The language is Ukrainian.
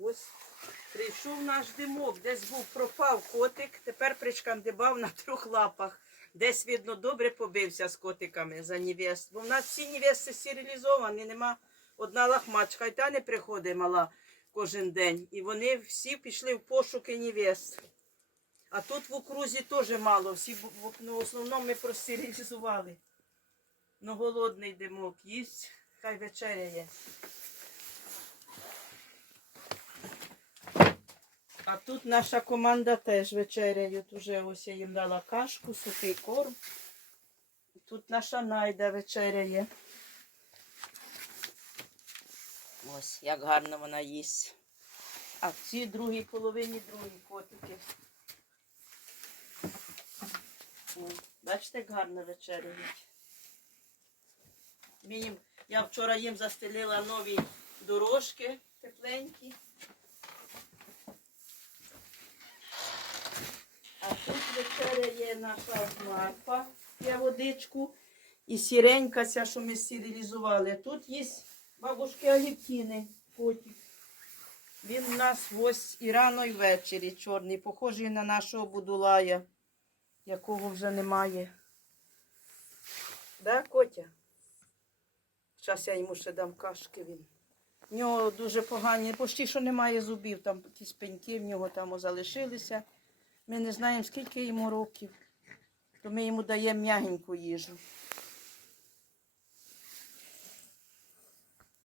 Ось прийшов наш димок, десь був пропав котик, тепер пришкандибав на трьох лапах. Десь, видно, добре побився з котиками за невест. Бо в нас всі невести стерилізовані, нема одна лахмачка, і та не приходить мала кожен день. І вони всі пішли в пошуки невест. А тут в окрузі теж мало, всі ну, в основному ми простерилізували. Ну, голодний димок їсть, хай вечеряє. А тут наша команда теж вечеряють. Уже ось я їм дала кашку, сухий корм. Тут наша найда вечеряє. Ось як гарно вона їсть. А в цій другій половині другі котики. Бачите, як гарно вечеряють. Я вчора їм застелила нові дорожки тепленькі. А тут вечеряє наша Марфа, я водичку. І сіренька ця, що ми стерилізували. Тут є бабушки Алівтіни, котик. Він у нас ось і рано, і ввечері чорний, похожий на нашого будулая, якого вже немає. Да, Котя? Зараз я йому ще дам кашки він. В нього дуже погані, почти що немає зубів, там якісь пеньки в нього там залишилися. Ми не знаємо, скільки йому років, то ми йому даємо м'ягеньку їжу.